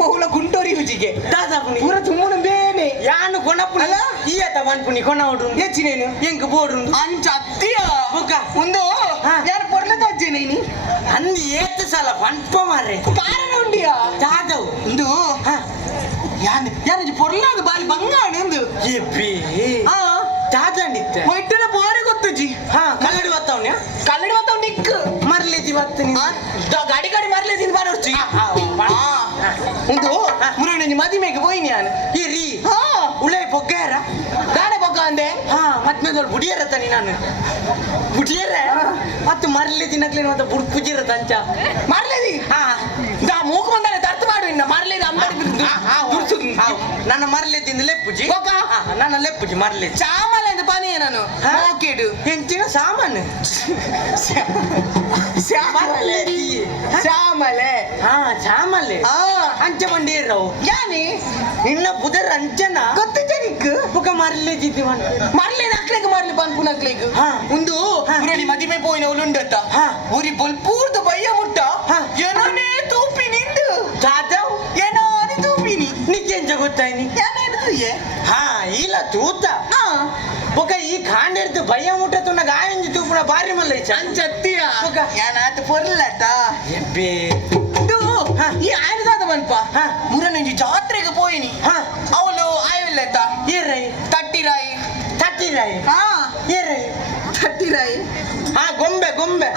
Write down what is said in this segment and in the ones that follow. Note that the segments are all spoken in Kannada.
ಪೋಲ ಗುಂಟೋರಿ ಯುಜಿಗೆ ದಾದಾಪುನಿ ಪೂರ ತುಮ್ಮನ ಬೇನೆ ಯಾನು ಕೊನಪುನಿ ಈಯತ ಮನ್ಪುನಿ ಕೊನ ಹೊಡ್ರು ಹೆಚ್ಚಿನೇನು ಎಂಕ್ ಬೋಡ್ರು ಅಂಚ ಅತ್ತಿಯ ಬುಕ್ಕ ಒಂದು ಯಾರು ಪೊರ್ಲದ ಅಜ್ಜೇನೇನಿ ಅಂದಿ ಏತ್ ಸಲ ಪಂಪ ಮಾರ್ರೆ ಕಾರಣ ಉಂಡಿಯಾ ದಾದವು ಒಂದು ಯಾನು ಪೊರ್ಲಾದ ಬಾಲಿ ಬಂಗಾಣ ಎಂದು ಎಪ್ಪಿ ದಾದಂಡಿತ್ತೆ ಮೊಯ್ಟನ ಬೋರೆ ಗೊತ್ತುಜಿ ಕಲ್ಲಡಿ ಬತ್ತವನ್ಯ ಕಲ್ಲಡಿ ಬತ್ತವ ನಿಕ್ ಮರ್ಲೇದಿ ಬತ್ತನಿ ಗಾಡಿ ಮರ್ಲೇದಿ ಬಾರೋರ್ಚಿ ಒಂದು ಮುರುಗನೆ ಮದಿಮೆಗೆ ಹೋಯ್ನಿ ನಾನು ಇರಿ ಉಳೈ ಪೊಗ್ಗಾರ ಗಾಡೆ ಪೊಗ್ಗ ಅಂದೆ ಮತ್ಮೇದೊಳು ಬುಡಿಯರ ತನಿ ನಾನು ಬುಡಿಯರ ಮತ್ತು ಮರ್ಲೇದಿ ನಕ್ಲೇನು ಮತ್ತೆ ಬುಡ್ ಪುಜಿರ ತಂಚ ಮರ್ಲೇದಿ ದಾ ಮೂಕು ಬಂದಾನೆ ತರ್ತು ಮಾಡು ಇನ್ನ ಮರ್ಲೇದಿ ಅಂಬಡಿ ನನ್ನ ಮರ್ಲೇದಿಂದ ಲೆಪ್ಪುಜಿ ನನ್ನ ಲೆಪ್ಪುಜಿ ಮರ್ಲೆ ಚಾಮಲೆ ಅಂತ ಪನಿ ನಾನು ಓಕೆಡು ಹೆಂಚಿನ ಸಾಮಾನು ಶ್ಯಾಮಲೆ ಚಾಮಲೆ ಅಂಚ ಮಂಡಿ ಇರವು ಯಾನಿ ನಿನ್ನ ಬುಧರ ಅಂಚನ ಗೊತ್ತು ಜನಿಕ್ ಪುಕ ಮರ್ಲೆ ಜಿದ್ದಿ ಮರ್ಲೆ ನಕ್ಲೆಗ್ ಮರ್ಲೆ ಪನ್ಪು ನಕ್ಲೆಗ್ ಒಂದು ಮುರಳಿ ಮದಿಮೆ ಪೋಯಿನ ಉಳುಂಡತ್ತ ಊರಿ ಬಲ್ಪೂರ್ದ ಬಯ್ಯ ಮುಟ್ಟ ಏನೋನೇ ತೂಪಿ ನಿಂದು ಜಾದವ್ ಏನೋನೇ ತೂಪಿನಿ ನಿಕ್ಕೆಂಚ ಗೊತ್ತಾಯ್ನಿ ಇಲ್ಲ ತೂತ ಬೊಕ ಈ ಕಾಂಡಿರ್ದು ಭಯ ಮುಟ್ಟತು ನಗ ಆಯಂಜಿ ತೂಪುನ ಬಾರಿ ಮಲ್ಲ ಅಂಚತ್ತಿಯ ಯಾನಾತ ಪೊರ್ಲತ ಎಬ್ಬೆ ಈ ಆಯ್ನದಾದ ಮನ್ಪ ಮುರನಂಜಿ ಜಾತ್ರೆಗೆ ಪೋಯಿನಿ ಅವಳು ಆಯವಿಲ್ಲತ್ತ ಏರೈ ತಟ್ಟಿರಾಯಿ ಏರೈ ತಟ್ಟಿರಾಯಿ ಗೊಂಬೆ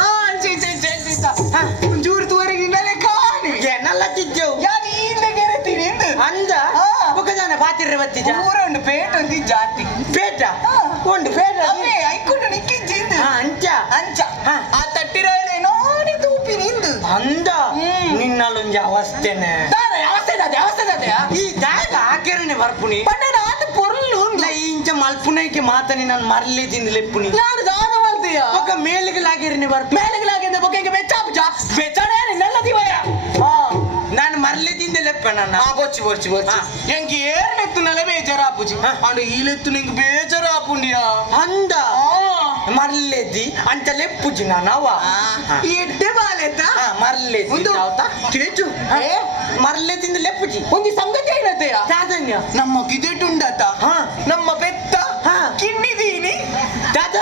ಒಂಚೂರು ತೂವರೆಗೆ ನಿನ್ನಲೆ ಕಾಣಿ ಏನಲ್ಲ ತಿದ್ದೆವು ಯಾಕೆ ಹಿಂದೆ ಗೆರೆತೀನಿ ಎಂದು ಅಂದ ಬುಕ್ಕದಾನೆ ಪಾತಿರ್ರೆ ಬತ್ತಿಜ ಊರ ಒಂದು ಪೇಟ ಒಂದು ಜಾತಿ ಪೇಟ ಒಂದು ಪೇಟ ಅವೇ ಐಕೊಂಡು ನಿಕ್ಕಿಂಚಿಂದು ಅಂಚ ಆ ತಟ್ಟಿರಾಯಿ ನೋಡಿ ತೂಪಿ ನಿಂದು ಅಂದ ನಿನ್ನಲ್ಲೊಂಜಿ ಅವಸ್ಥೆನೆ ಅವಸ್ಥೆ ಈ ದಾಗ ಆಕೆರನೆ ಬರ್ಪುನಿ ಪಂಡ ಆತ ಪೊರ್ಲು ಇಂಚ ಮಲ್ಪುನೈಕೆ ಮಾತನಿ ನಾನು ಮರ್ಲಿ ತಿಂದು ಲೆಪ್ಪುನಿ ಯಾರು ದಾನ ಮಾಡ್ತೀಯ ಒಕ್ಕ ಮೇಲಿಗಲಾಗಿರ್ನಿ ಮೇಲಿಗಲಾಗಿಂದ ಬೊಕ್ಕ ಬೆಚ್ಚಾಡೆ ನಿನ್ನೆಲ್ಲ ದಿವಯ ನಾನು ಮರ್ಲಿ ತಿಂದೆ ಲೆಪ್ಪ ನನ್ನ ಬೊಚ್ಚಿ ಎಂಗೆ ಏರ್ನೆತ್ತು ನಲೆ ಬೇಜಾರಾಪುಜಿ ಅಂಡ ಈಲೆತ್ತು ನಿಂಗೆ ಬೇಜಾರಾಪುಂಡಿಯ ಅಂದ ಮರ್ಲೆದಿ ಅಂತ ಲೆಪ್ಪುಜಿ ನಾನವ ಎಡ್ಡೆ ಬಾಲೆತ್ತ ಮರ್ಲೆದಿ ಒಂದು ಕೇಚು ಮರ್ಲೆ ತಿಂದು ಲೆಪ್ಪುಜಿ ಒಂದು ಸಂಗತಿ ಏನತ್ತೆಯ ದಾದನ್ಯ ನಮ್ಮ ಗಿದೆಟುಂಡತ ನಮ್ಮ ಪೆತ್ತ ಕಿನ್ನಿದೀನಿ ದಾದ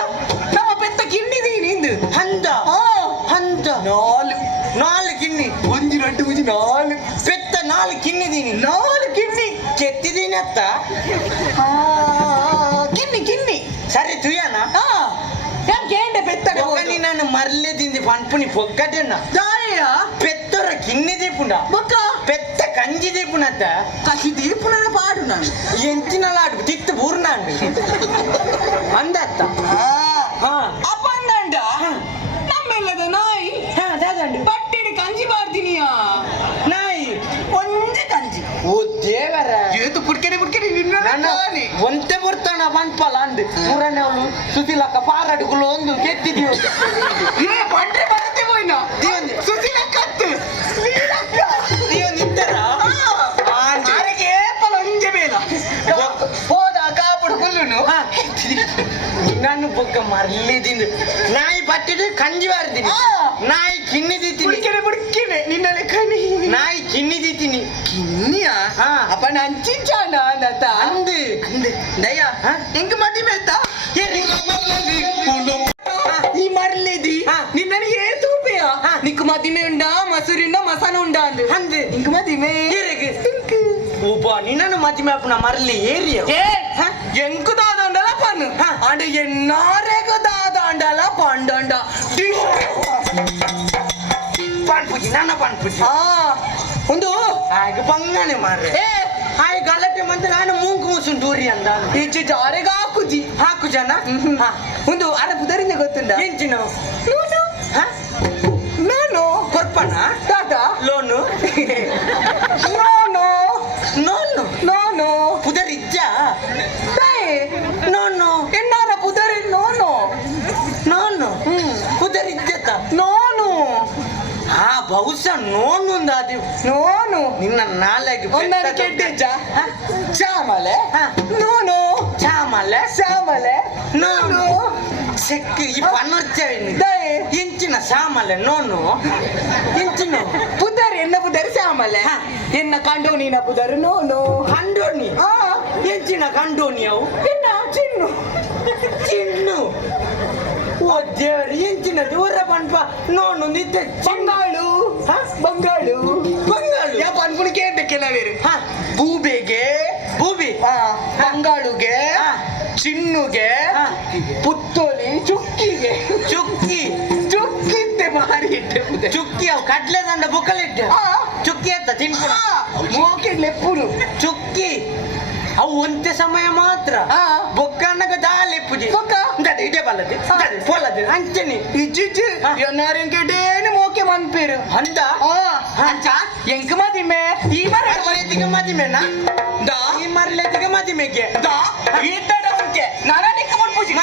ನಮ್ಮ ಪೆತ್ತ ಕಿನ್ನಿದೀನಿ ಇಂದು ಅಂದ ನಾಲ್ಕು ಕಿನ್ನಿ ಒಂಜಿ ರಡ್ಡು ಮುಜಿ ನಾಲ್ಕು ಪೆತ್ತ ನಾಲ್ಕು ಕಿನ್ನಿದೀನಿ ಕಿನ್ನಿ ಕೆತ್ತಿದೀನಿ ಅತ್ತ ಕಿನ್ನಿ ಸರಿ ತುಯನ ಯಾಕೆ ಪೆತ್ತ ನಾನು ಮರ್ಲೆದಿಂದ ಪನ್ಪುನಿ ಪೊಕ್ಕಟೆನ್ನ ಪೆತ್ತರ ಕಿನ್ನಿ ದೀಪುಂಡ ಪೆತ್ತ ಕಂಜಿ ದೀಪುನತ್ತ ಕಸಿ ದೀಪುನ ಪಾಡು ನಾನು ಎಂಚಿನಲಾಡು ತಿತ್ತು ಬೂರ್ನಾಂಡು ಅಂದತ್ತ ಅಪ್ಪಂದಂಡ ನಮ್ಮೆಲ್ಲದ ನಾಯಿ ಪಟ್ಟಿಡಿ ಕಂಜಿ ಮಾಡ್ತೀನಿಯ ನಾಯಿ ಒಂದೇ ಕಂಜಿ ಓ ದೇವರ ಏತು ಪುಡ್ಕೆಡಿ ನಿನ್ನ ಒಂತೆ ಬರ್ತಾನ ಬಂದ್ಪಲ್ಲ ಅಂದು ಮೂರನೇ ಅವಳು ಸುಶೀಲಕ್ಕ ಪಾರಾಡುಗಳು ಒಂದು ಕೆತ್ತಿದೀವಿ ಪಂಡ್ರೆ ಬರತ್ತೆ ಹೋಯ್ನ ಸುಶೀಲ ಕತ್ತು ನಿಂತರ ಒಂಜೆ ಬೇಲ ಹೋದ ಕಾಪುಡು ಹುಲ್ಲುನು ನಾನು ಬೊಕ್ಕ ಮರ್ಲಿದಿಂದ ನಾಯಿ ಪಟ್ಟಿದ್ದು ಕಂಜಿ ಬಾರ್ದಿನಿ ನಾಯಿ ಕಿನ್ನಿ ದೀತೀನಿ ಬುಡ್ಕಿನೆ ನಿನ್ನಲೆ ಕಣಿ ನಾಯಿ ಕಿನ್ನಿ ದೀತೀನಿ ಕಿನ್ನಿಯ ಅಪ್ಪ ನಂಚಿಂಚಾನ ಅನ್ನತ ಅಂದು ದಯ ಹೆಂಗ ಮದಿಮೆ ಆಯ್ತಾ ಈ ಮರ್ಲೇದಿ ನಿನ್ನ ಏತು ಉಪಯ ನಿಕ್ ಮದಿಮೆ ಉಂಡ ಮಸೂರಿಂದ ಮಸಾನ ಉಂಡ ಅಂದು ಅಂದು ನಿಂಕ ಮದಿಮೆ ಒಬ್ಬ ನಿನ್ನನ್ನು ಮದಿಮೆ ಅಪ್ಪನ ಮರ್ಲಿ ಏರಿಯ ಎಂಕು ದಾದಂಡಲ ಪನ್ನು ಅಂಡ ಎನ್ನಾರೆಗ ದಾದಂಡಲ ಪಂಡಂಡ ಪನ್ಪುಜಿ ನನ್ನ ಪನ್ಪುಜಿ ಒಂದು ಹಾಗೆ ಬಂಗಾನೆ ಮಾರ್ರೆ ಹಾಯ್ ಗಲಾಟೆ ಮಂತ ನಾನು ಮೂಂಕು ಮುಸುನ್ ದೂರಿ ಅಂದ ಈಚೆ ಜಾರೆಗ ಹಾಕು ಜನ ಒಂದು ಅರ ಪುದರಿಂದ ಗೊತ್ತುಂಡ ಎಂಚಿನ ನಾನು ಕೊರ್ಪನ ಟಾಟಾ ಲೋನು ನಾನು ಪುದರಿಜ್ಜ ನೋನು ಎನ್ನಾರ ಪುದರಿ ನೋನು ಪುದರಿಜ್ಜತ ನೋನು ಬಹುಶಃ ನೋನು ನೋನು ನಿನ್ನ ನಾಲೆಗೆ ಒಂದರ ಕೆಟ್ಟಿಜ್ಜ ಚಾಮಲೆ ನೋನು ಚಾಮಲೆ ನೋನು செக்கு இப்ப அன்னொச்ச ಇಂಚಿನ சாமல நோನು ಇಂಚಿನ ಪುದರಿ ಎನ್ನ ಬುದರ್ ಶ್ಯಾಮಲೆ ಹಾ. ಎನ್ನ ಕಂಡೋನಿನ ಬುದರ್ ನೋನು ಕಂಡೋನಿ ಎಂಚಿನ ಕಂಡೋನಿ ಅವು ಎನ್ನ ಚಿನ್ನು ಚಿನ್ನು ಓ ದೇವರಿ ಎಂಚಿನ ದೂರ ಪಂಪ ನೋಡು ನಿತ್ಯ ಬಂಗಾಳು ಹಾ? ಬಂಗಾಳು ಬಂಗಾಳು ಯಾ ಪನ್ಪುಣಿಕೆ ಅಂತ ಕೆಲವೇರು ಹಾ ಬೂಬೆಗೆ ಭೂಮಿ ಬಂಗಾಳುಗೆ ಹಾ. ಚಿನ್ನುಗೆ ಹಾ. ಪುತ್ತೋಲಿ ಚುಕ್ಕಿಗೆ ಚುಕ್ಕಿ ಚುಕ್ಕಿದ್ದೆ ಮಾರಿ ಇಟ್ಟೆ ಚುಕ್ಕಿ ಅವು ಕಡ್ಲೆ ದಂಡ ಬುಕ್ಕಲಿಟ್ಟು ಹಾ. ಚುಕ್ಕಿ ಅಂತ ತಿನ್ಪುಣ ಮೋಕೆ ಲೆಪ್ಪುರು ಚುಕ್ಕಿ ಅವು ಒಂತೆ ಸಮಯ ಮಾತ್ರ ಹಾ. ಬೊಕ್ಕಣ್ಣಗ ದಾಲಿಪ್ಪುಜಿ ಬೊಕ್ಕ? ಗದೆ ಇದೇ ಬಲ್ಲದೆ ಹಾ. ಗದೆ ಪೋಲದೆ ಅಂಚನಿ ಇಜ್ಜಿಜ್ಜಿ ಹಾ. ಎನ್ನಾರೆಂಕೆಡೇನು ಮೋಕೆ ಮನ್ಪೇರು ಅಂದ ಅಂಚ ಎಂಕ ಮದಿಮೆ ಈ ಮರ ಮರ್ಲೆತಿಗೆ ಮದಿಮೆನಾ ದಾ ಈ ಮರ್ಲೆತಿಗೆ ಮದಿಮೆಗೆ ದಾ ಈ ತಡ ಉಂಟೆ ನಾನು ನಿಕ್ಕ ಮುಟ್ಪುಜಿ